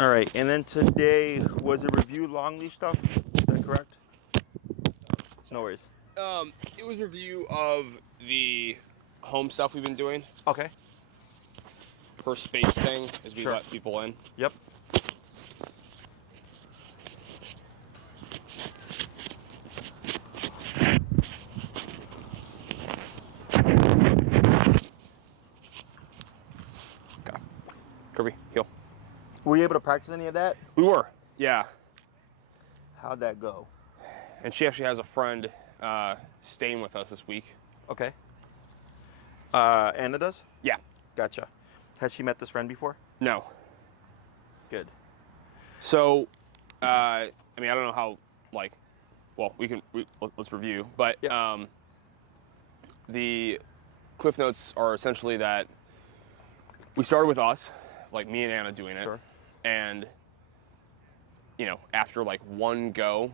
All right, and then today was a review long leash stuff. Is that correct? No worries. It was a review of the home stuff we've been doing. Okay. Her space thing as we Sure. let people in. Yep. Okay. Kirby, heel. Were you able to practice any of that? We were, yeah. How'd that go? And she actually has a friend staying with us this week. Okay. Anna does? Yeah. Gotcha. Has she met this friend before? No. Good. So, I mean, I don't know how, well, let's review, but Yep. the cliff notes are essentially that we started with us, like me and Anna doing it. Sure. And, after like one go,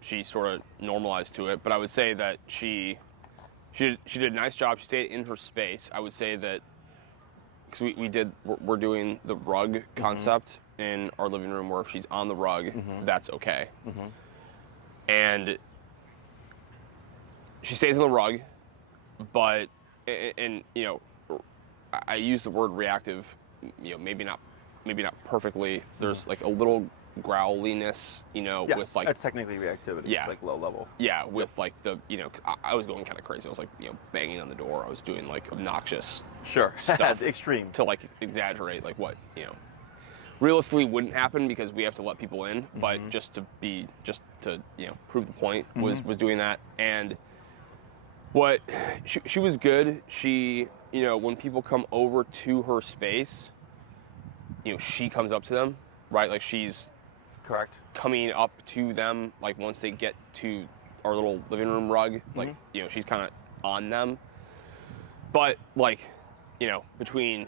she sort of normalized to it. But I would say that she did a nice job. She stayed in her space. I would say that, because we're doing the rug concept in our living room where if she's on the rug, that's okay. And she stays on the rug, but, and I use the word reactive, maybe not perfectly. There's like a little growliness, Yes, with like, that's technically reactivity. Yeah. It's like low level. yeah, with like the, 'cause I was going kind of crazy. I was like, banging on the door. I was doing like obnoxious Sure. stuff. Extreme. To like exaggerate like what, realistically wouldn't happen because we have to let people in, but just to prove the point was doing that. And what she was good. She, when people come over to her space, she comes up to them, right? Like she's Correct. coming up to them, like once they get to our little living room rug, like, she's kind of on them. But like, between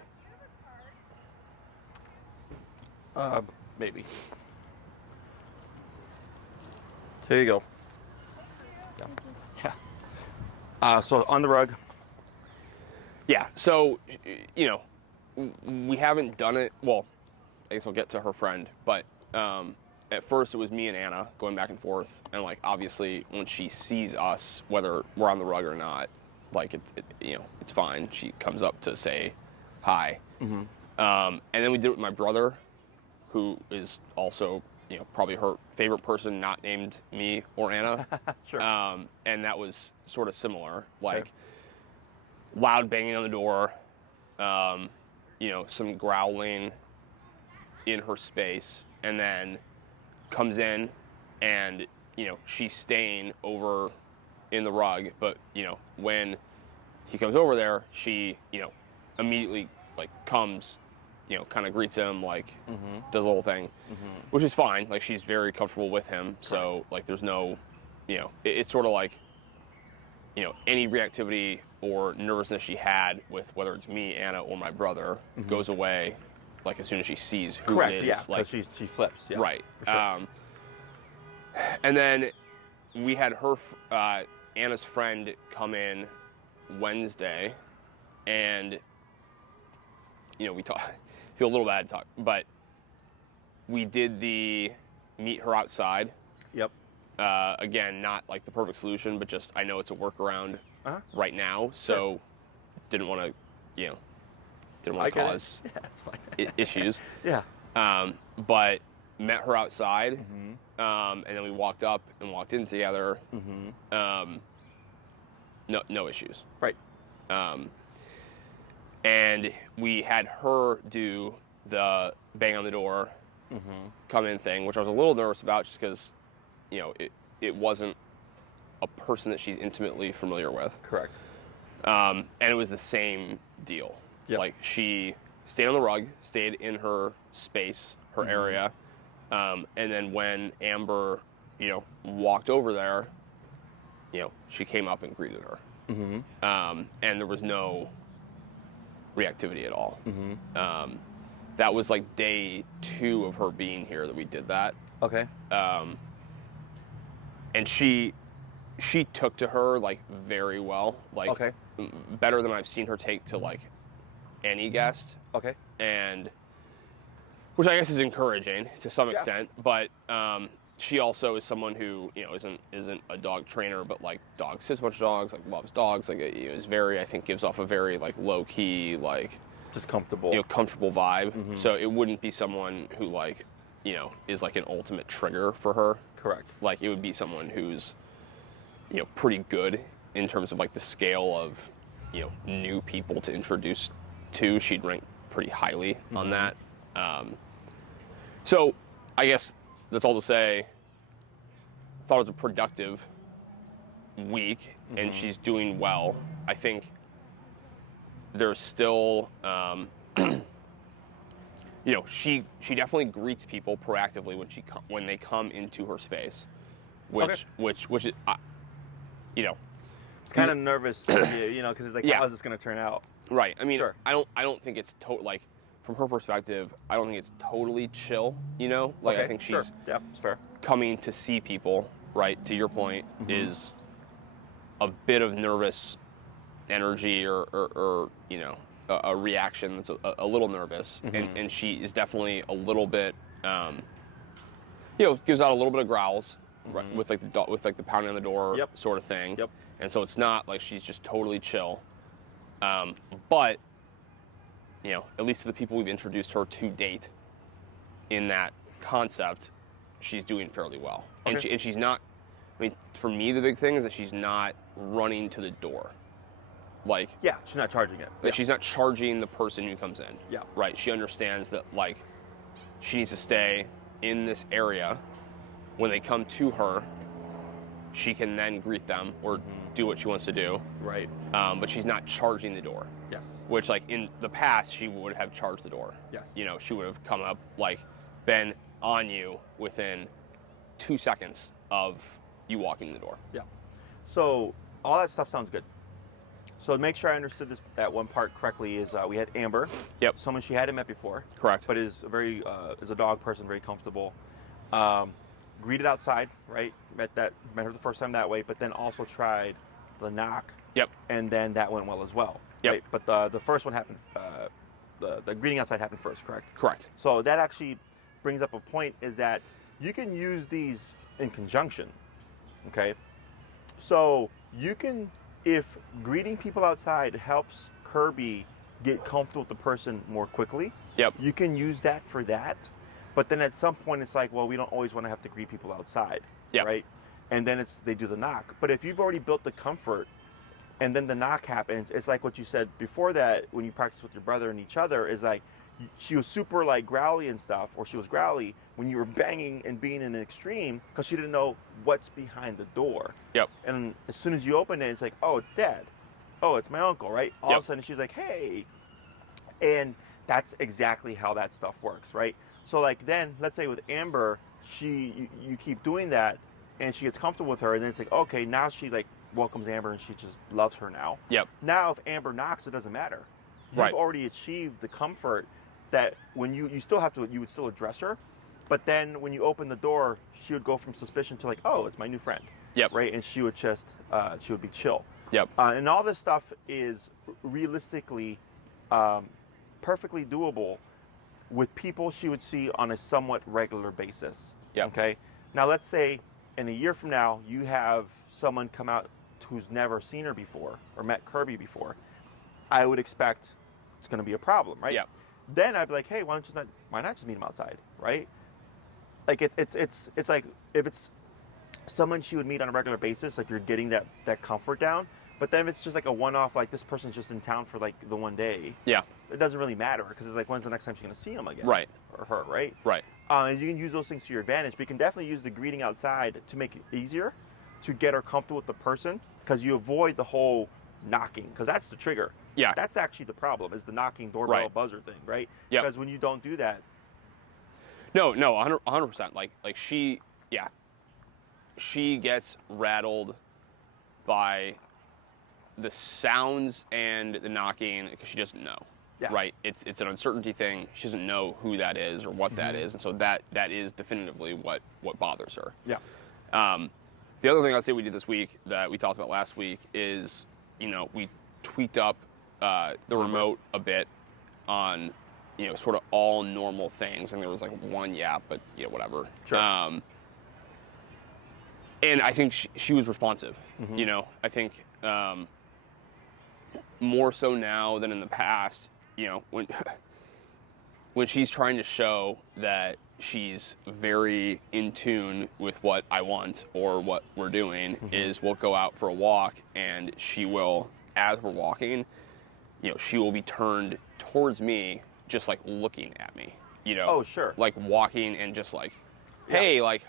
Maybe. Here you go. Yeah. So on the rug. yeah, so we haven't done it. Well, I guess I'll get to her friend, but at first it was me and Anna going back and forth, and like obviously when she sees us, whether we're on the rug or not, like it's fine. She comes up to say hi, and then we did it with my brother, who is also probably her favorite person not named me or Anna. Sure. And that was sort of similar, like Okay. loud banging on the door, some growling in her space, and then comes in and, she's staying over in the rug, but, when he comes over there, she, immediately, like, comes, kind of greets him, like, does the whole thing, which is fine. Like, she's very comfortable with him, so, like, there's no, it's sort of like, any reactivity or nervousness she had with whether it's me, Anna, or my brother goes away, like, as soon as she sees who Correct. it is. Yeah. Like, Because she flips. Yeah. right. For sure. And then we had her, Anna's friend, come in Wednesday, and we feel a little bad to talk, but we did the meet her outside. Yep. Again, not like the perfect solution, but just I know it's a workaround right now, so Sure. didn't want to, didn't I want to get it. cause Yeah, that's fine. issues. Yeah. But met her outside, and then we walked up and walked in together. No issues. Right. And we had her do the bang on the door, come in thing, which I was a little nervous about just because, it wasn't a person that she's intimately familiar with. Correct. And it was the same deal. Yep. Like she stayed on the rug, stayed in her space, her area. And then when Amber, walked over there, she came up and greeted her. And there was no reactivity at all. That was like day 2 of her being here that we did that. Okay. And she took to her like very well, like Okay. better than I've seen her take to like any guest. Okay. And which I guess is encouraging to some Yeah. extent. But she also is someone who, you know, isn't a dog trainer, but like sits a bunch of dogs, like loves dogs, like is very, I think, gives off a very like low key, like Just comfortable. you know, comfortable vibe. Mm-hmm. So it wouldn't be someone who like, you know, is like an ultimate trigger for her. Correct. Like it would be someone who's, you know, pretty good in terms of like the scale of, you know, new people to introduce to. She'd rank pretty highly on that. So I guess that's all to say. Thought it was a productive week, and she's doing well. I think there's still, you know, she definitely greets people proactively when they come into her space, which is, you know, It's kind of nervous, you know, because it's like, Yeah. how is this going to turn out? right. I mean, Sure. I don't think it's like from her perspective, I don't think it's totally chill. You know, like Okay, I think sure. she's Yeah, it's fair. coming to see people. Right, to your point, is a bit of nervous energy or you know, a reaction that's a little nervous, and she is definitely a little bit, you know, gives out a little bit of growls, right, with like the pounding on the door sort of thing. Yep. And so it's not like she's just totally chill, but you know, at least to the people we've introduced her to date, in that concept, she's doing fairly well. Okay. And she's not, I mean, for me, the big thing is that she's not running to the door. Like, Yeah, she's not charging it. that she's not charging the person who comes in. Yeah. Right. She understands that, like, she needs to stay in this area. When they come to her, she can then greet them or do what she wants to do. Right. But she's not charging the door. Yes. Which, like, in the past, she would have charged the door. Yes. You know, she would have come up, like, been on you within 2 seconds of you walking in the door. Yeah. So all that stuff sounds good. So to make sure I understood that one part correctly is we had Amber. Yep. Someone she hadn't met before. Correct. But is a dog person, very comfortable. Greeted outside, right? Met her the first time that way, but then also tried the knock. Yep. And then that went well as well. Yep. Right? But the first one happened. The greeting outside happened first, correct? Correct. So that actually brings up a point, is that you can use these in conjunction. Okay. So you can, if greeting people outside helps Kirby get comfortable with the person more quickly, Yep. you can use that for that. But then at some point it's like, well, we don't always want to have to greet people outside. Yep. Right. And then they do the knock. But if you've already built the comfort and then the knock happens, it's like what you said before, that when you practice with your brother and each other, is like, she was super like growly and stuff, or she was growly when you were banging and being in an extreme, because she didn't know what's behind the door. Yep. And as soon as you open it, it's like, oh, it's Dad. Oh, it's my uncle, right? All of a sudden she's like, hey. And that's exactly how that stuff works, right? So like then, let's say with Amber, you keep doing that and she gets comfortable with her, and then it's like, okay, now she like welcomes Amber and she just loves her now. Yep. Now if Amber knocks, it doesn't matter. You've Right. already achieved the comfort that when you still have to, you would still address her, but then when you open the door, she would go from suspicion to like, oh, it's my new friend. Yep. Right. And she would just she would be chill. Yep. And all this stuff is realistically perfectly doable with people she would see on a somewhat regular basis. Yep. Okay. Now let's say in a year from now you have someone come out who's never seen her before or met Kirby before. I would expect it's going to be a problem, right? Yeah. Then I'd be like, hey, why not just meet him outside, right? Like it's like if it's someone she would meet on a regular basis, like you're getting that comfort down. But then if it's just like a one-off, like this person's just in town for like the one day, Yeah. it doesn't really matter, because it's like, when's the next time she's going to see him again? Right. Or her, right? Right. And you can use those things to your advantage, but you can definitely use the greeting outside to make it easier to get her comfortable with the person, because you avoid the whole knocking, because that's the trigger. Yeah. That's actually the problem, is the knocking doorbell Right. buzzer thing, right? Yep. Because when you don't do that, No, 100%. Like she gets rattled by the sounds and the knocking because she doesn't know. Yeah. Right. It's an uncertainty thing. She doesn't know who that is or what that is, and so that is definitively what bothers her. yeah. The other thing I'd say we did this week that we talked about last week is, we tweaked up the remote a bit on sort of all normal things, and there was like one yap, but whatever. Sure. And I think she was responsive. Mm-hmm. I think more so now than in the past. When she's trying to show that she's very in tune with what I want or what we're doing, is we'll go out for a walk, and she will, as we're walking, she will be turned towards me, just like looking at me. Oh, sure. Like walking and just like, hey, like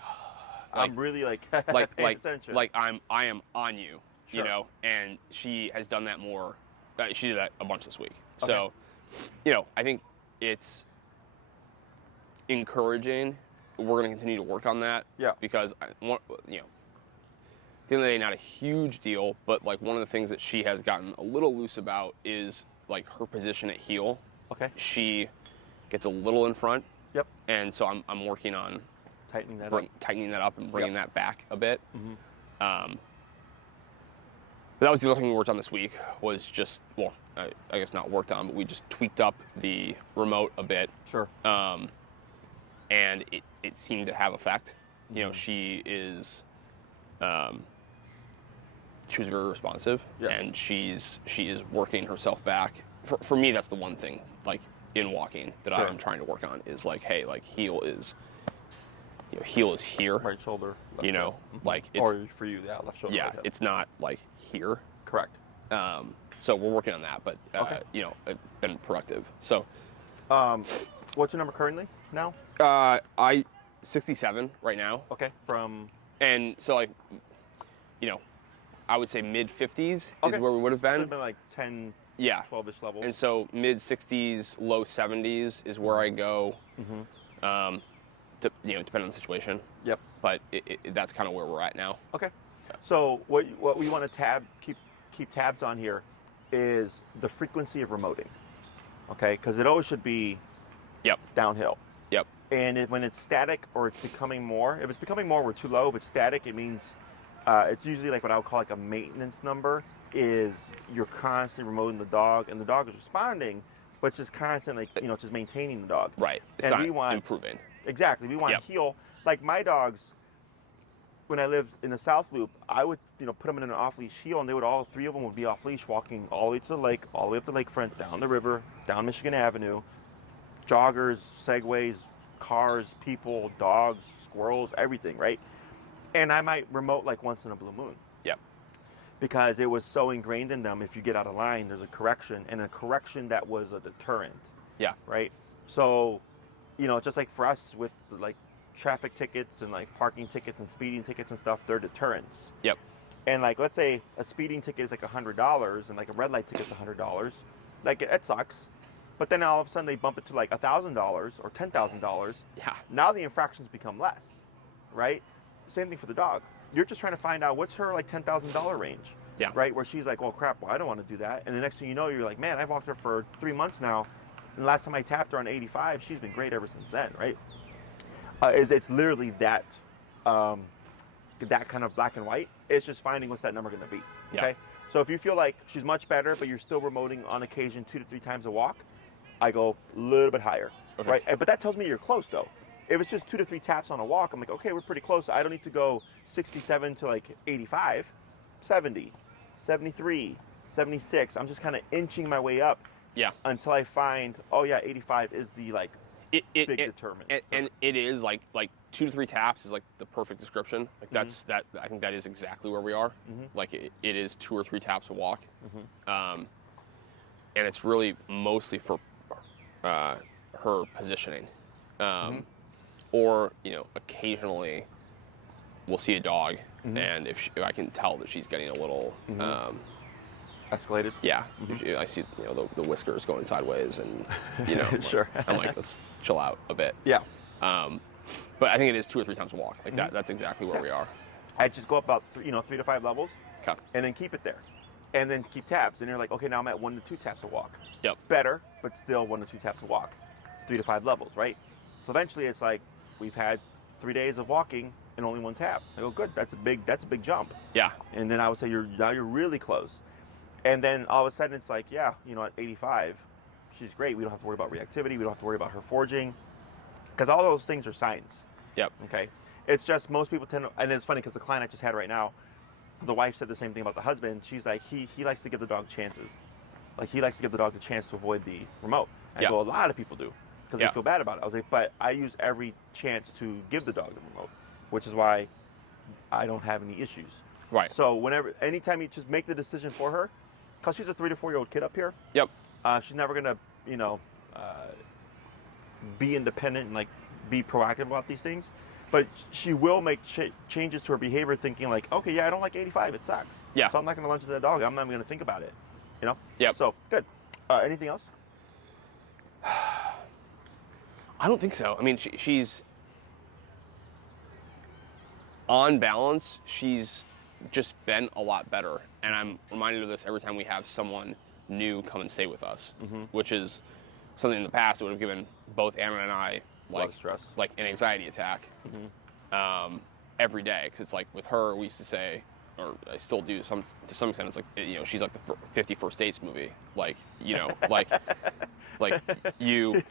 I'm really like like attention. like I am on you, Sure. and she has done that more. She did that a bunch this week. Okay. So, I think it's encouraging. We're going to continue to work on that. Yeah. Because at the end of the day, not a huge deal, but like one of the things that she has gotten a little loose about is like her position at heel. Okay. She gets a little in front. Yep. And so I'm working on Tightening that up and bringing that back a bit. Mm-hmm. But that was the other thing we worked on this week, was just, well, I guess not worked on, but we just tweaked up the remote a bit. Sure. And it seemed to have effect. Mm-hmm. She was very responsive. Yes. And she is working herself back. For me, that's the one thing, like in walking, that Sure. I'm trying to work on, is like, hey, like heel is here. Right shoulder. Left You know, shoulder. Mm-hmm. like it's, or for you, yeah, left shoulder. yeah, right hip. it's not like here. Correct. So we're working on that, but Okay. it's been productive. So, What's your number currently now? I 67 right now, Okay. From and so like, I would say mid 50s Okay. is where we would have should been. have been like 10, Yeah, 12-ish levels. and so mid 60s, low 70s is where I go. Mm-hmm. Depending on the situation. Yep. But that's kind of where we're at now. Okay. So what we want to keep tabs on here is the frequency of remoting. Okay, because it always should be downhill. Yep. And when it's static or it's becoming more, if it's becoming more, we're too low. If it's static, it means it's usually like what I would call like a maintenance number. Is you're constantly remoting the dog, and the dog is responding, but it's just constantly, just maintaining the dog. Right. It's And not we want improving. Exactly. We want heel. Like my dogs, when I lived in the South Loop, I would, put them in an off-leash heel, and they would all three of them would be off-leash, walking all the way to the lake, all the way up the lakefront, down the river, down Michigan Avenue, joggers, segways, cars, people, dogs, squirrels, everything, right? And I might remote like once in a blue moon. Yep. Because it was so ingrained in them, if you get out of line, there's a correction, and a correction that was a deterrent. Yeah. Right? So, just like for us with like traffic tickets and like parking tickets and speeding tickets and stuff, they're deterrents. Yep. And like, let's say a speeding ticket is like $100 and like a red light ticket's $100. Like, it sucks. But then all of a sudden they bump it to like $1,000 or $10,000. Yeah. Now the infractions become less, right? Same thing for the dog. You're just trying to find out what's her like $10,000 range. Yeah. Right? Where she's like, well, crap, well, I don't want to do that. And the next thing you know, you're like, man, I've walked her for 3 months now. And the last time I tapped her on 85, she's been great ever since then, right? It's literally that kind of black and white. It's just finding what's that number going to be. Okay. Yeah. So if you feel like she's much better, but you're still remoting on occasion 2 to 3 times a walk, I go a little bit higher, Okay. right? But that tells me you're close, though. If it's just 2 to 3 taps on a walk, I'm like, okay, we're pretty close. I don't need to go 67 to like 85, 70, 73, 76. I'm just kind of inching my way up. Yeah. Until I find, oh yeah, 85 is the like big determinant. And it is like 2 to 3 taps is like the perfect description. Like that's that. I think that is exactly where we are. Like it is 2 or 3 taps a walk, and it's really mostly for her positioning, or occasionally we'll see a dog, and if I can tell that she's getting a little. Escalated. Yeah, I see the whiskers going sideways, and Sure. I'm like, let's chill out a bit. Yeah. But I think it is 2 or 3 times a walk. Like that's exactly where we are. I just go up about 3 to 5 levels, Okay. and then keep it there, and then keep tabs. And you're like, okay, now I'm at 1 to 2 taps a walk. Yep. Better, but still 1 to 2 taps a walk. 3 to 5 levels, right? So eventually, it's like we've had 3 days of walking and only 1 tap. I go, good. That's a big jump. Yeah. And then I would say you're really close. And then all of a sudden it's like, yeah, at 85, she's great. We don't have to worry about reactivity. We don't have to worry about her foraging, because all those things are science. Yep. Okay. It's just most people tend to, and it's funny because the client I just had right now, the wife said the same thing about the husband. She's like, he likes to give the dog chances. Like, he likes to give the dog a chance to avoid the remote. And I go, a lot of people do, because they feel bad about it. I was like, but I use every chance to give the dog the remote, which is why I don't have any issues. Right. So anytime you just make the decision for her, because she's a 3 to 4 year old kid up here. Yep. She's never gonna, be independent and like be proactive about these things. But she will make changes to her behavior, thinking like, okay, yeah, I don't like 85. It sucks. Yeah. So I'm not gonna lunge to that dog. I'm not even gonna think about it. You know. Yep. So good. Anything else? I don't think so. I mean, she's on balance. She's just been a lot better, and I'm reminded of this every time we have someone new come and stay with us, which is something in the past that would have given both Anna and I like stress, like an anxiety attack every day. Because it's like with her, we used to say, or I still do to some extent. It's like, you know, she's like the 50 First Dates movie. Like, you know, like you,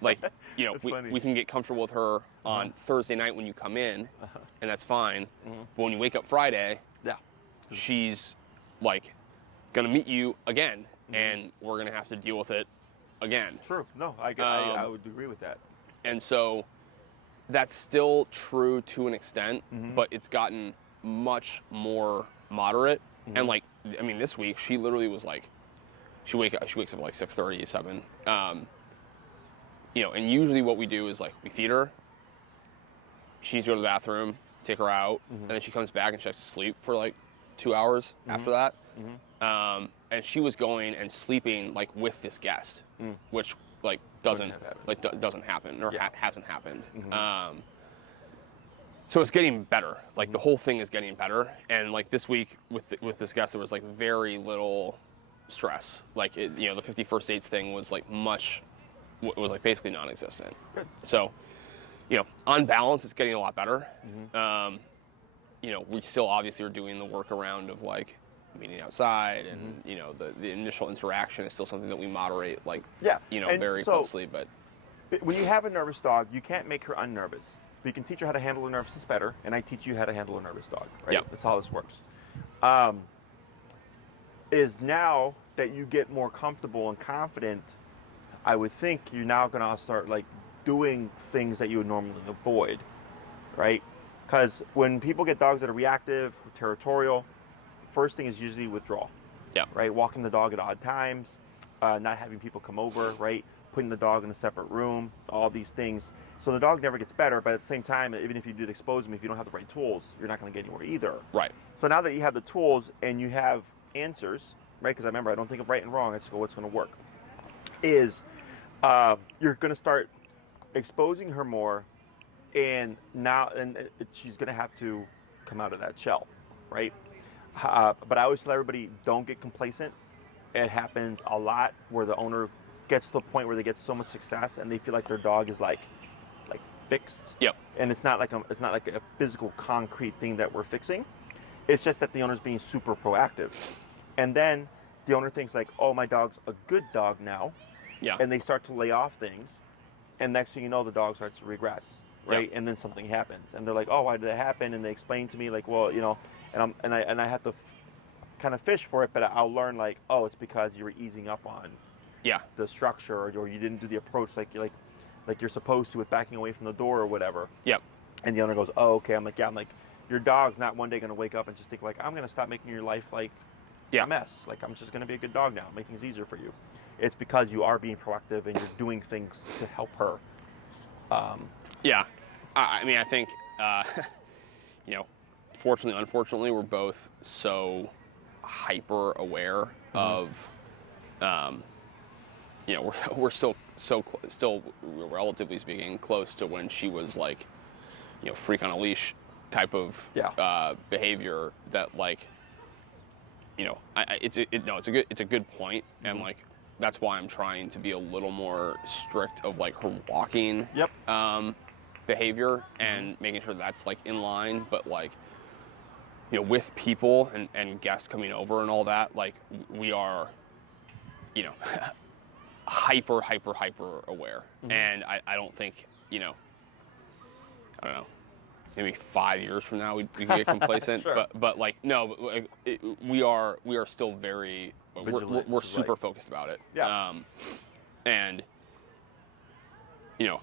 like, you know, we can get comfortable with her on Thursday night when you come in, and that's fine. But when you wake up Friday, she's like gonna meet you again, and we're gonna have to deal with it again. True. No, I would agree with that. And so that's still true to an extent, but it's gotten much more moderate. And like, I mean, this week she literally was like, she wakes up at like 6:30, 7. You know, and usually what we do is like we feed her, she needs to go to the bathroom, take her out, and then she comes back and she has to sleep for like 2 hours after that. And she was going and sleeping like with this guest, which like doesn't happen or hasn't happened. So it's getting better. Like the whole thing is getting better. And like this week with this guest, there was like very little stress. Like it, you know, the 50 First Dates thing was like was like basically non-existent. Good. So, you know, on balance, it's getting a lot better. You know, we still obviously are doing the work around of like meeting outside, and you know, the initial interaction is still something that we moderate, like, you know, very closely. But when you have a nervous dog, you can't make her unnervous. But you can teach her how to handle a nervousness better, and I teach you how to handle a nervous dog. Right? Yep. That's how this works. Is now that you get more comfortable and confident, I would think you're now going to start like doing things that you would normally avoid, right? Because when people get dogs that are reactive, territorial, first thing is usually withdrawal. Yeah. Right? Walking the dog at odd times, not having people come over, right? Putting the dog in a separate room, all these things. So the dog never gets better, but at the same time, even if you did expose him, if you don't have the right tools, you're not going to get anywhere either. Right. So now that you have the tools and you have answers, right? Because I remember I don't think of right and wrong, I just go, what's going to work? Is you're going to start exposing her more, and she's going to have to come out of that shell, right? But I always tell everybody, don't get complacent. It happens a lot where the owner gets to the point where they get so much success and they feel like their dog is like fixed. Yep. And it's not like a physical concrete thing that we're fixing. It's just that the owner's being super proactive. And then the owner thinks like, oh, my dog's a good dog now. Yeah. And they start to lay off things. And next thing you know, the dog starts to regress, right? Yep. And then something happens. And they're like, oh, why did that happen? And they explain to me like, well, you know, and I have to kind of fish for it, but I'll learn like, oh, it's because you were easing up on the structure, or you didn't do the approach like you're supposed to with backing away from the door or whatever. Yep. And the owner goes, oh, okay. I'm like, your dog's not one day going to wake up and just think like, I'm going to stop making your life like a mess. Like, I'm just going to be a good dog now, make things easier for you. It's because you are being proactive and you're doing things to help her. Yeah. I mean, I think, you know, fortunately, unfortunately, we're both so hyper aware of, you know, we're still relatively speaking close to when she was like, you know, freak on a leash type of behavior that like, you know, it's a good point, and like that's why I'm trying to be a little more strict of like her walking behavior and making sure that's like in line, but like, you know, with people and guests coming over and all that, like we are, you know, hyper aware. And I don't think, I don't know, maybe 5 years from now we can get complacent. Sure. But like, no, we are still very, Vigilant, we're is super right. focused about it. Yeah. And,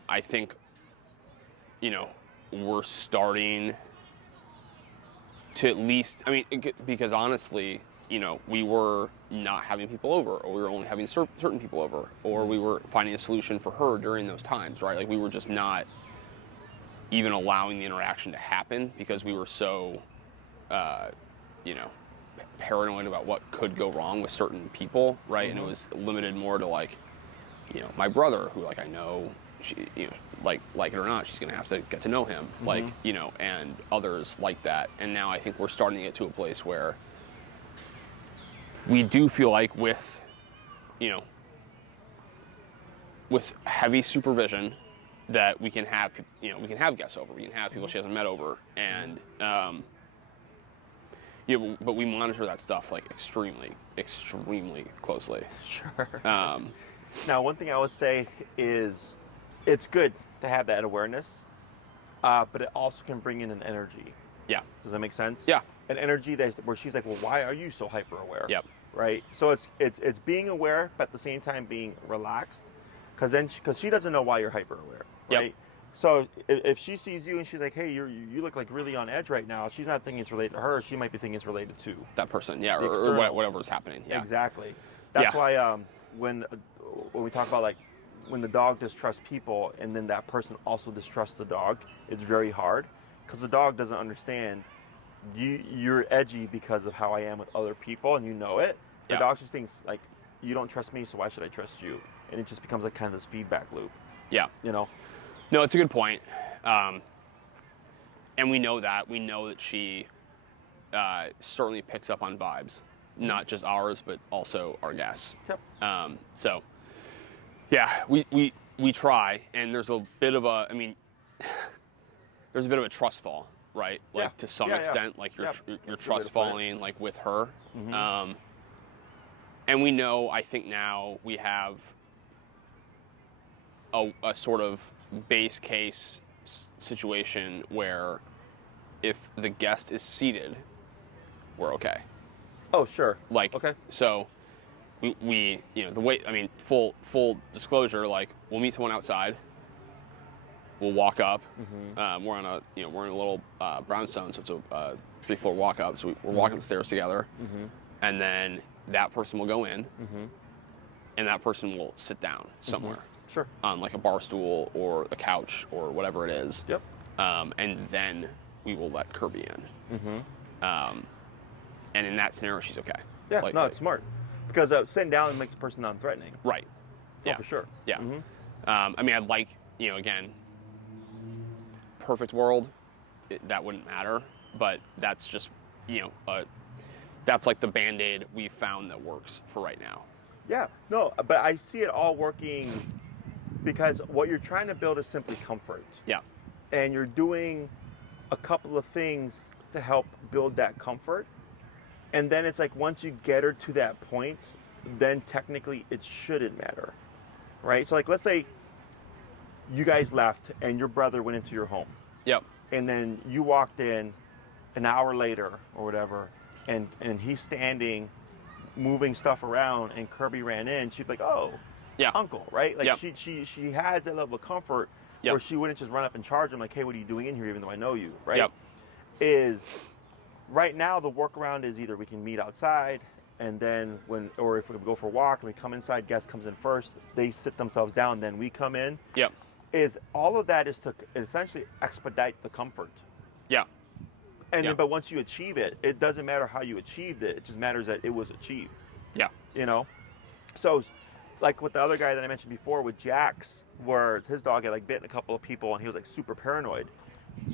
I think, we're starting to at least, because honestly, we were not having people over, or we were only having certain people over, or we were finding a solution for her during those times, right? Like, we were just not even allowing the interaction to happen because we were so, paranoid about what could go wrong with certain people, right? And it was limited more to like, my brother, who like I know, she, like it or not, she's gonna have to get to know him, like, and others like that. And now I think we're starting to get to a place where we do feel like with heavy supervision that we can have, we can have guests over, we can have people she hasn't met over, and but we monitor that stuff like extremely closely. Sure. Um, Now, one thing I would say is it's good to have that awareness, but it also can bring in an energy. yeah, Does that make sense? Yeah. An energy where she's like, well, why are you so hyper aware? Yep. Right. So it's being aware, but at the same time being relaxed, because she doesn't know why you're hyper aware. Right. Yep. So if she sees you and she's like, hey, you look like really on edge right now, she's not thinking it's related to her. She might be thinking it's related to that person. Yeah. the Or external. whatever's happening. Yeah. Exactly. That's Yeah. why when we talk about like when the dog distrusts people and then that person also distrusts the dog, it's very hard because the dog doesn't understand you're edgy because of how I am with other people and you know it. The Yeah. dog just thinks like you don't trust me, so why should I trust you? And it just becomes like kind of this feedback loop. Yeah. No, it's a good point. And we know that she certainly picks up on vibes, not just ours, but also our guests. Yep. So, yeah, we try, and there's a bit of a, there's a bit of a trust fall, right? Like Yeah. to some Yeah, extent, like Yeah. you're That's a good way trust to put it. falling like with her. Mhm. And we know, I think now we have a sort of base case situation where if the guest is seated, we're okay. Oh, sure. Like, Okay. so we the way, full disclosure, like we'll meet someone outside, we'll walk up. We're on a little brownstone, so it's a 3-floor walk up. So we're walking the stairs together, and then that person will go in, and that person will sit down somewhere. Sure. On like a bar stool or a couch or whatever it is. Yep. And then we will let Kirby in. And in that scenario, she's okay. Yeah. It's smart because sitting down makes a person non-threatening. Right. Oh, Yeah. for sure. Yeah. I'd like, again, perfect world, that wouldn't matter, but that's just, that's like the Band-Aid we found that works for right now. Yeah. No, but I see it all working because what you're trying to build is simply comfort. Yeah. And you're doing a couple of things to help build that comfort. And then it's like once you get her to that point, then technically it shouldn't matter. Right? So like let's say you guys left and your brother went into your home. Yep. And then you walked in an hour later or whatever, and he's standing moving stuff around and Kirby ran in, she'd be like, oh, Yeah. uncle, right? Like Yep. she has that level of comfort Yep. where she wouldn't just run up and charge him like, hey, what are you doing in here even though I know you, right? Yep. Is right now the workaround is either we can meet outside and then or if we go for a walk and we come inside, guest comes in first, they sit themselves down, then we come in. Yep. Is all of that is to essentially expedite the comfort. Yeah. And Yeah. then, but once you achieve it, it doesn't matter how you achieved it. It just matters that it was achieved. Yeah. So like with the other guy that I mentioned before with Jax, where his dog had like bitten a couple of people and he was like super paranoid.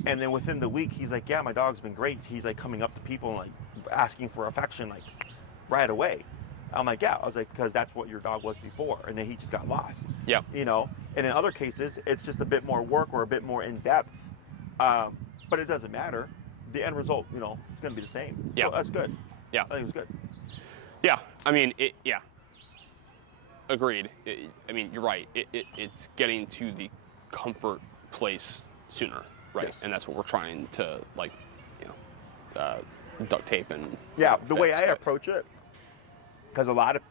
And then within the week, he's like, yeah, my dog's been great. He's like coming up to people and like asking for affection like right away. I'm like, yeah. I was like, because that's what your dog was before. And then he just got lost. Yeah. And in other cases, it's just a bit more work or a bit more in depth. But it doesn't matter. The end result, it's going to be the same. Yeah. So that's good. Yeah. I think it was good. Yeah. Yeah. agreed. I mean, you're right. It's getting to the comfort place sooner, right? Yes. And that's what we're trying to, like, duct tape and the way I but- approach it, because a lot of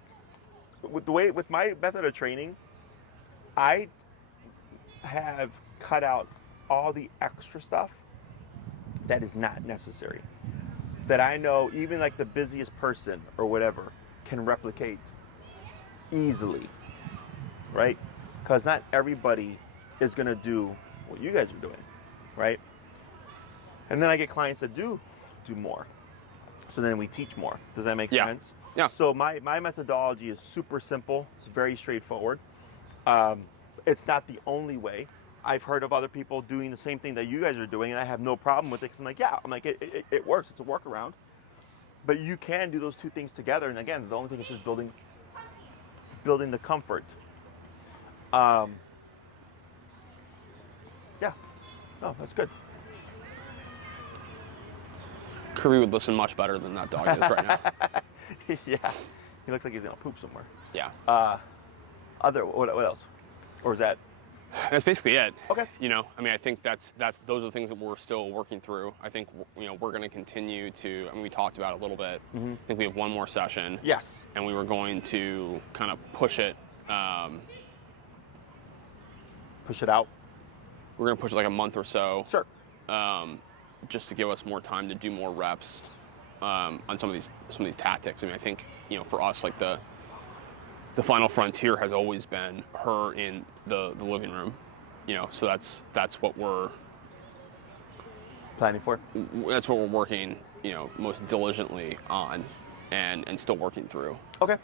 with my method of training, I have cut out all the extra stuff that is not necessary, that I know even like the busiest person or whatever can replicate easily, right? Because not everybody is going to do what you guys are doing, right? And then I get clients that do more, so then we teach more. Does that make sense? Yeah. So my methodology is super simple. It's very straightforward. It's not the only way. I've heard of other people doing the same thing that you guys are doing, and I have no problem with it. 'Cause I'm like, yeah, it works. It's a workaround. But you can do those two things together. And again, the only thing is just building the comfort. Yeah. No, that's good. Kirby would listen much better than that dog is right now. Yeah. He looks like he's gonna poop somewhere. Yeah. What else? Or is that? That's basically it. Okay. I mean, I think those are the things that we're still working through. I think, we're going to continue to, I mean, we talked about it a little bit. Mm-hmm. I think we have one more session. Yes. And we were going to kind of push it. Push it out. We're going to push it like a month or so. Sure. Just to give us more time to do more reps on some of these tactics. I mean, I think, for us, like the final frontier has always been her in the living room, so that's what we're Planning for. That's what we're working, most diligently on, and still working through. Okay.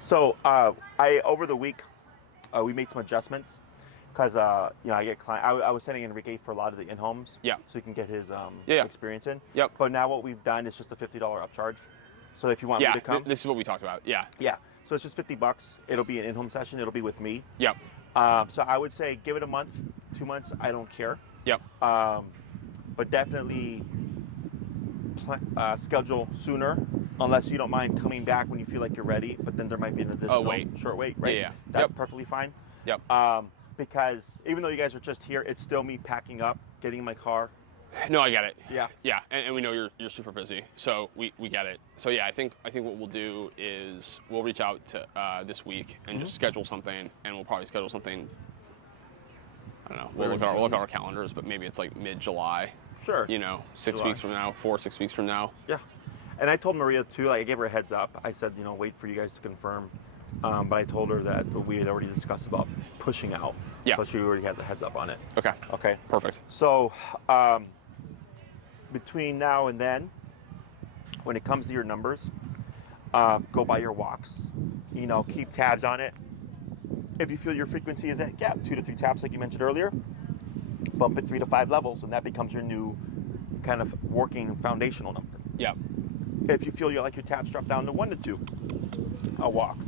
So I over the week we made some adjustments because I get client. I was sending Enrique for a lot of the in-homes. Yeah. So he can get his Yeah. experience in. Yep. But now what we've done is just a $50 upcharge. So if you want me Yeah, to come, this is what we talked about. Yeah. yeah. So it's just $50. It'll be an in-home session. It'll be with me. Yep. So I would say give it a month, 2 months. I don't care. Yep. But definitely schedule sooner, unless you don't mind coming back when you feel like you're ready. But then there might be an additional short wait, right? Yeah. That's Yep. perfectly fine. Yep. Because even though you guys are just here, it's still me packing up, getting in my car. No, I get it. Yeah. Yeah, and we know you're super busy, so we get it. So yeah, I think what we'll do is we'll reach out to this week and just schedule something, and we'll probably schedule something. I don't know. We'll look at our calendars, but maybe it's like mid-July. Sure. 6 July. weeks from now, 6 weeks from now. Yeah. And I told Maria too, I gave her a heads up. I said, wait for you guys to confirm. But I told her that we had already discussed about pushing out. Yeah. So she already has a heads up on it. Okay. Okay. Perfect. So between now and then, when it comes to your numbers, go by your walks. Keep tabs on it. If you feel your frequency is at 2 to 3 taps, like you mentioned earlier, bump it 3 to 5 levels, and that becomes your new kind of working foundational number. Yeah. If you feel your taps drop down to 1 to 2 a walk,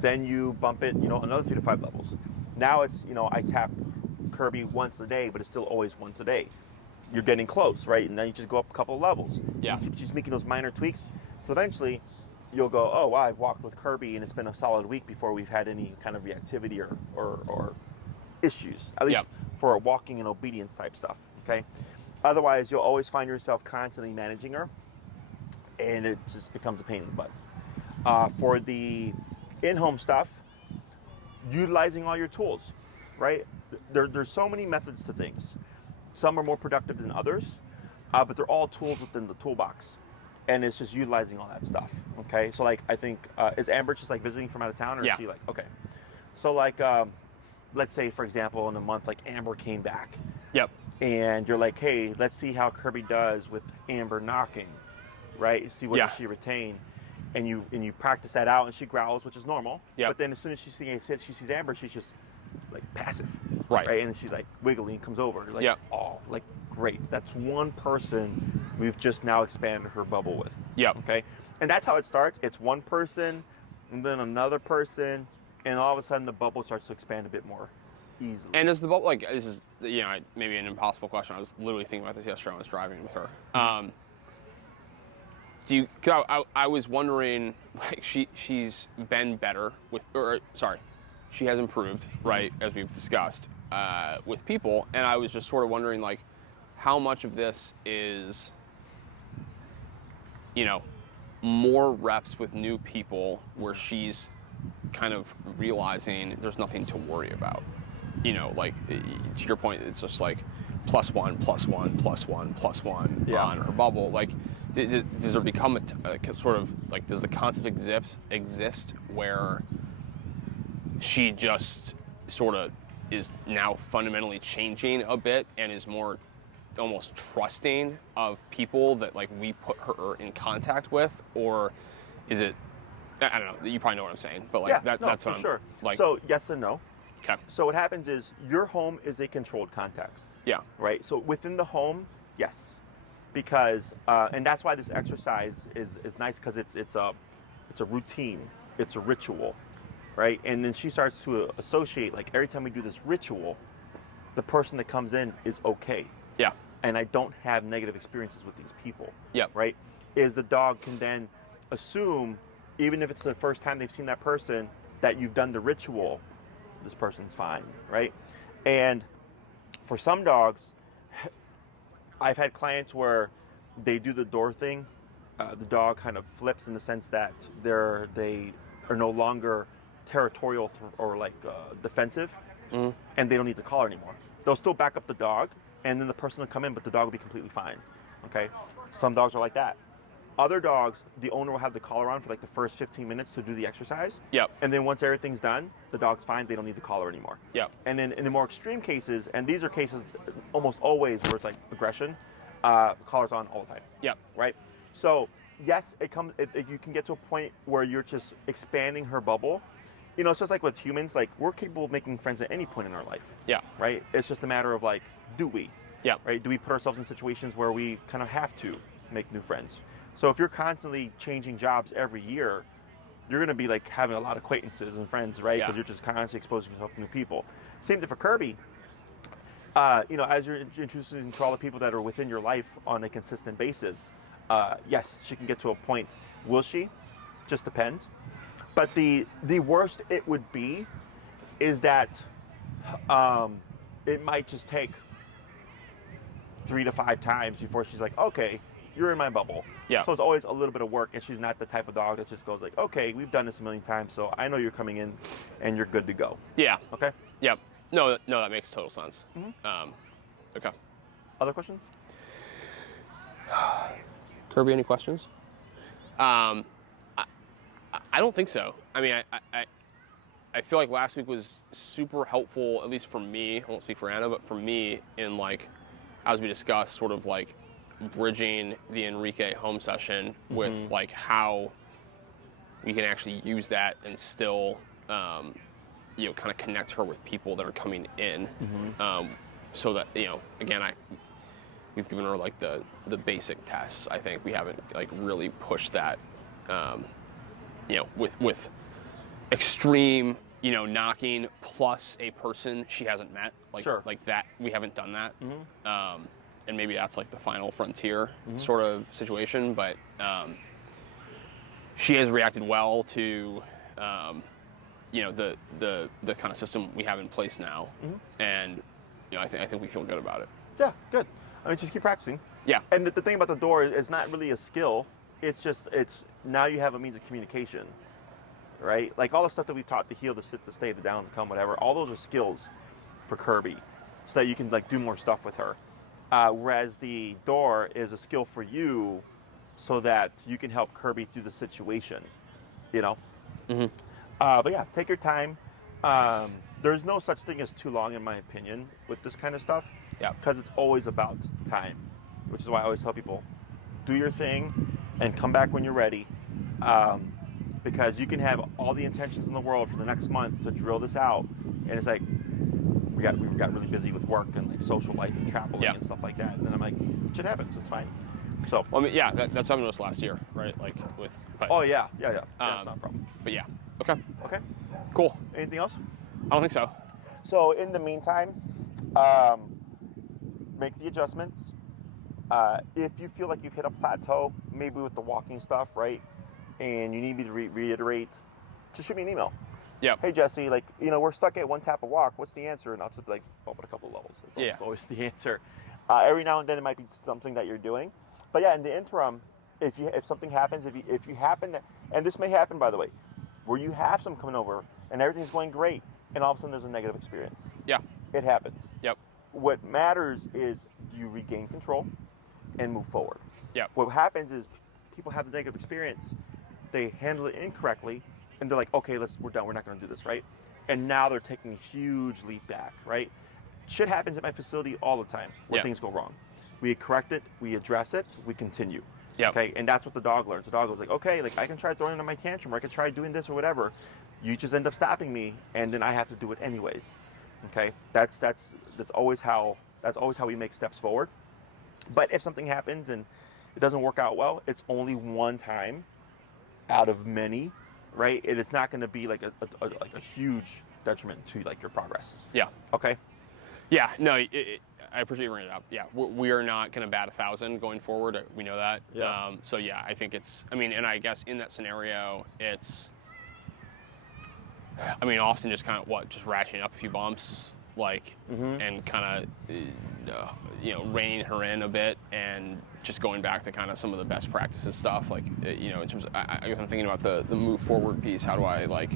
then you bump it, another 3 to 5 levels. Now it's, I tap Kirby once a day, but it's still always once a day. You're getting close, right? And then you just go up a couple of levels. Yeah. You keep just making those minor tweaks. So eventually you'll go, oh, wow, I've walked with Kirby and it's been a solid week before we've had any kind of reactivity or issues, at least for a walking and obedience type stuff, okay? Otherwise, you'll always find yourself constantly managing her, and it just becomes a pain in the butt. For the in-home stuff, utilizing all your tools, right? There's so many methods to things. Some are more productive than others, but they're all tools within the toolbox. And it's just utilizing all that stuff, okay? So, I think, is Amber just, visiting from out of town, or is she, okay. So, let's say, for example, in a month, Amber came back. Yep. And you're like, hey, let's see how Kirby does with Amber knocking, right? See what does she retain. And you practice that out, and she growls, which is normal. Yep. But then as soon as she sees Amber, she's just, passive. Right. And then she's, wiggly and comes over. You're oh, great. That's one person we've just now expanded her bubble with. Yep. Okay? And that's how it starts. It's one person, and then another person, and all of a sudden the bubble starts to expand a bit more easily. And is the bubble, this is, maybe an impossible question. I was literally thinking about this yesterday when I was driving with her. Do you? 'Cause I was wondering, like she's been better with, or sorry, she has improved, right, as we've discussed with people, and I was just sort of wondering, like, how much of this is, you know, more reps with new people where she's kind of realizing there's nothing to worry about. You know, like, to your point, it's just like +1, +1, +1, +1 Yeah. on her bubble. Like, does there become a sort of, like, does the concept exist where she just sort of is now fundamentally changing a bit and is more almost trusting of people that, like, we put her in contact with? Or is it, I don't know, you probably know what I'm saying, but like, Yeah, that's for what I'm sure. like. So yes and no. Okay. So what happens is your home is a controlled context. Yeah. Right. So within the home, yes, because and that's why this exercise is nice, because it's a routine, it's a ritual, right? And then she starts to associate, like, every time we do this ritual, the person that comes in is okay, Yeah. and I don't have negative experiences with these people. Yeah. Right. Is the dog can then assume, even if it's the first time they've seen that person, that you've done the ritual, this person's fine, right? And for some dogs, I've had clients where they do the door thing. The dog kind of flips in the sense that they are no longer territorial or like defensive, and they don't need the collar anymore. They'll still back up the dog, and then the person will come in, but the dog will be completely fine. Okay, some dogs are like that. Other dogs, the owner will have the collar on for like the first 15 minutes to do the exercise. Yep. And then once everything's done, the dog's fine. They don't need the collar anymore. Yep. And then in the more extreme cases, and these are cases almost always where it's like aggression, collar's on all the time. Yep. Right? So yes, you can get to a point where you're just expanding her bubble. You know, it's just like with humans, like, we're capable of making friends at any point in our life. Yeah. Right? It's just a matter of, like, do we? Yeah. Right? Do we put ourselves in situations where we kind of have to make new friends? So if you're constantly changing jobs every year, you're going to be like having a lot of acquaintances and friends, right? Because you're just constantly exposing yourself to new people. Same thing for Kirby. You know, as you're introducing to all the people that are within your life on a consistent basis, yes, she can get to a point. Will she? Just depends. But the worst it would be is that it might just take 3 to 5 times before she's like, okay, you're in my bubble. Yeah. So it's always a little bit of work, and she's not the type of dog that just goes like, okay, we've done this a million times, so I know you're coming in and you're good to go. Yeah. Okay? Yep. No, that makes total sense. Okay. Other questions? Kirby, any questions? I don't think so. I mean, I feel like last week was super helpful, at least for me. I won't speak for Anna, but for me, in, like, as we discussed, sort of like bridging the Enrique home session with like how we can actually use that and still, you know, kind of connect her with people that are coming in, so that, you know, again, we've given her like the basic tests. I think we haven't like really pushed that, you know, with extreme, you know, knocking plus a person she hasn't met, like like that. We haven't done that. And maybe that's like the final frontier sort of situation, but she has reacted well to, you know, the kind of system we have in place now, and, you know, I think we feel good about it. Yeah, good. I mean, just keep practicing. Yeah. And the thing about the door is not really a skill. It's just, now you have a means of communication, right? Like all the stuff that we've taught, the heel, the sit, the stay, the down, the come, whatever, all those are skills for Kirby so that you can like do more stuff with her. Whereas the door is a skill for you so that you can help Kirby through the situation, you know? But yeah, take your time. There's no such thing as too long, in my opinion, with this kind of stuff. Yeah. Because it's always about time, which is why I always tell people, do your thing and come back when you're ready. Because you can have all the intentions in the world for the next month to drill this out, and it's like, we got really busy with work and like social life and traveling and stuff like that. And then I'm like, shit happens. It's fine. So. Well, I mean, yeah, that's what I noticed last year, right? Like with. But, oh yeah. That's not a problem. But yeah. Okay. Okay. Cool. Anything else? I don't think so. So in the meantime, make the adjustments. If you feel like you've hit a plateau, maybe with the walking stuff, right, and you need me to reiterate, just shoot me an email. Yep. Hey Jesse, like, we're stuck at 1 tap a walk. What's the answer? And I'll just be like, but a couple of levels. It's always the answer. Every now and then it might be something that you're doing, but yeah, in the interim, if something happens, if you happen to, and this may happen by the way, where you have some coming over and everything's going great, and all of a sudden there's a negative experience. Yeah. It happens. Yep. What matters is, do you regain control and move forward? Yep. What happens is people have the negative experience, they handle it incorrectly, and they're like, okay, we're done. We're not going to do this, right? And now they're taking a huge leap back, right? Shit happens at my facility all the time where things go wrong. We correct it, we address it, we continue. Yep. Okay, and that's what the dog learns. The dog goes like, okay, like I can try throwing in my tantrum, or I can try doing this or whatever. You just end up stopping me, and then I have to do it anyways. Okay, that's always how we make steps forward. But if something happens and it doesn't work out well, it's only one time out of many, right? It's not going to be like a huge detriment to like your progress. Yeah. Okay. Yeah. No, I appreciate you bringing it up. Yeah, we are not going to bat 1,000 going forward. We know that. Yeah. So yeah, I think it's. I mean, and I guess in that scenario, it's. I mean, often just kind of just ratcheting up a few bumps, like, and kind of, reining her in a bit, and just going back to kind of some of the best practices stuff, like, in terms of, I guess I'm thinking about the move forward piece. How do I, like,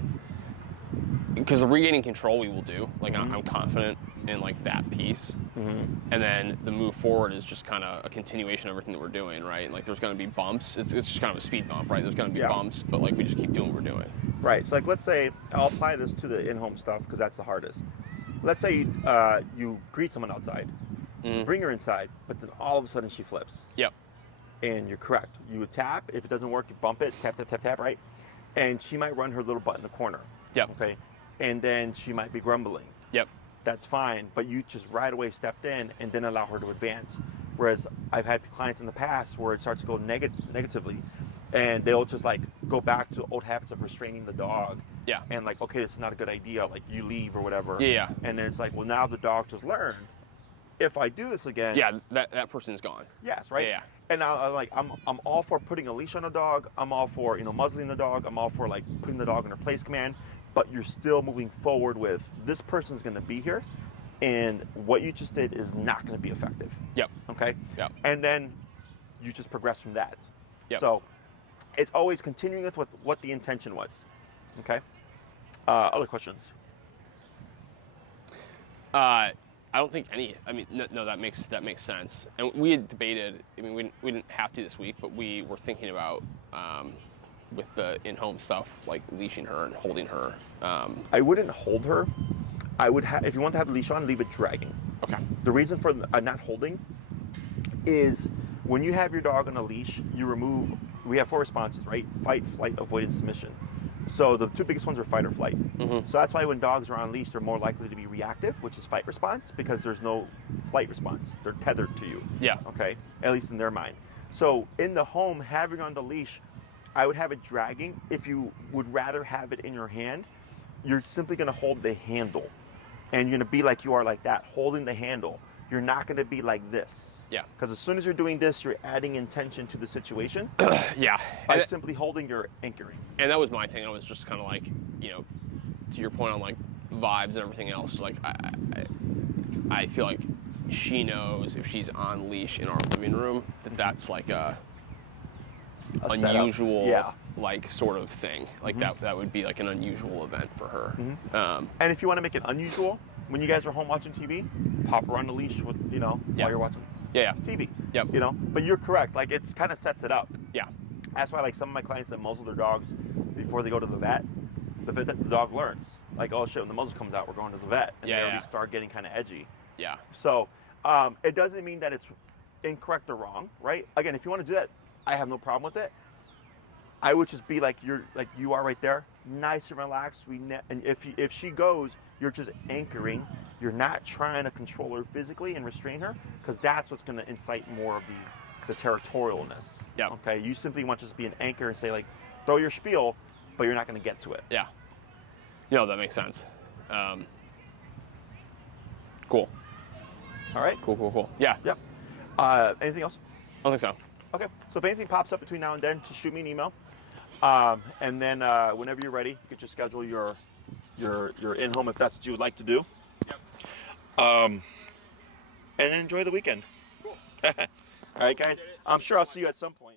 because the regaining control we will do, like, I'm confident in, like, that piece. And then the move forward is just kind of a continuation of everything that we're doing, right? Like, there's going to be bumps. It's just kind of a speed bump, right? There's going to be bumps, but, like, we just keep doing what we're doing. Right. So, like, let's say, I'll apply this to the in-home stuff because that's the hardest. Let's say you greet someone outside, bring her inside, but then all of a sudden she flips. Yep. And you're correct. You would tap. If it doesn't work, you bump it, tap, tap, tap, tap, right? And she might run her little butt in the corner. Yep. Okay. And then she might be grumbling. Yep. That's fine, but you just right away stepped in and then allow her to advance. Whereas I've had clients in the past where it starts to go negatively, and they'll just like go back to old habits of restraining the dog. Yeah. And like, okay, this is not a good idea. Like, you leave or whatever. Yeah. And then it's like, well, now the dog just learned. If I do this again. Yeah, that person's gone. Yes, right. Yeah. And now I'm all for putting a leash on a dog. I'm all for muzzling the dog. I'm all for like putting the dog under place command. But you're still moving forward with this person's going to be here, and what you just did is not going to be effective. Yep. Okay. Yep. And then you just progress from that. Yep. So it's always continuing with what the intention was. Okay. Other questions? I don't think any. I mean, no, that makes sense. And we had debated. I mean, we didn't have to this week, but we were thinking about with the in-home stuff, like leashing her and holding her. I wouldn't hold her. I would if you want to have the leash on, leave it dragging. Okay. The reason for not holding is when you have your dog on a leash, we have 4 responses, right? Fight, flight, avoidance, submission. So the 2 biggest ones are fight or flight. So that's why when dogs are on leash, they're more likely to be reactive, which is fight response, because there's no flight response. They're tethered to you. Yeah. Okay. At least in their mind. So in the home, having on the leash, I would have it dragging. If you would rather have it in your hand, you're simply going to hold the handle. And you're going to be like you are like that, holding the handle. You're not going to be like this. Yeah. Because as soon as you're doing this, you're adding intention to the situation. Yeah. By simply holding your anchoring. And that was my thing. I was just kind of like, to your point on like vibes and everything else. Like I feel like she knows if she's on leash in our living room that's like a unusual, like sort of thing. Like that would be like an unusual event for her. And if you want to make it unusual, when you guys are home watching TV, pop her on the leash with while you're watching TV. Yep. But you're correct. Like, it kind of sets it up. Yeah. That's why like some of my clients that muzzle their dogs before they go to the vet, the dog learns. Like, oh shit, when the muzzle comes out, we're going to the vet, and they already start getting kind of edgy. Yeah. So it doesn't mean that it's incorrect or wrong, right? Again, if you want to do that, I have no problem with it. I would just be like you are right there, nice and relaxed. And if she goes, you're just anchoring. You're not trying to control her physically and restrain her, because that's what's going to incite more of the territorialness. Yeah. Okay. You simply want to just be an anchor and say like, throw your spiel, but you're not going to get to it. Yeah. That makes sense. Cool. All right. Cool. Yeah. Yep. Anything else? I don't think so. Okay. So if anything pops up between now and then, just shoot me an email. And then whenever you're ready, you can just schedule your in-home if that's what you would like to do. Yep. And then enjoy the weekend. Cool. All right, guys. I'm sure I'll see you at some point.